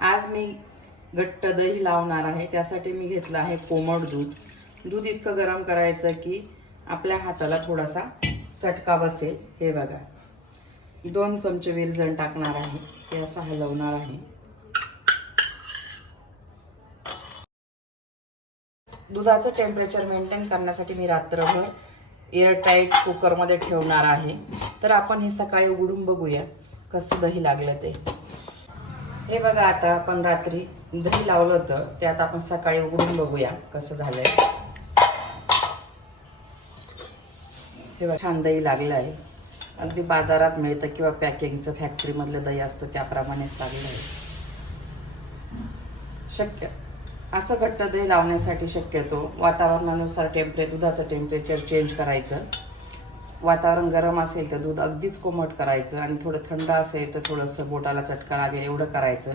आज मी घट्ट दही लावणार आहे. त्यासाठी मी घेतलं आहे कोमट दूध. दूध इतकं गरम करायचं की आपल्या हाताला थोडासा चटका बसेल. हे बघा, 2 चमचे विरजण टाकणार आहे. हे असं हलवणार आहे. दुधाचं टेम्परेचर मेंटेन करण्यासाठी मी रात्रभर एअरटाईट कुकरमध्ये ठेवणार आहे. तर आपण हे सकाळी उघडून बघूया कसं दही लागलं ते. हे बघा, आता आपण रात्री दही लावलं होतं ते आता आपण सकाळी उघडून बघूया कसं झालंय. हे बघा, छान दही लागलं आहे. अगदी बाजारात मिळतं किंवा पॅकिंगचं फॅक्टरीमधलं दही असतं त्याप्रमाणेच लागलं आहे. असं घट्ट दही लावण्यासाठी शक्यतो वातावरणानुसार दुधाचं टेम्परेचर चेंज करायचं. वातावरण गरम असेल तर दूध अगदीच कोमट करायचं आणि थोडं थंड असेल तर थोडंसं बोटाला चटका लागेल एवढं करायचं.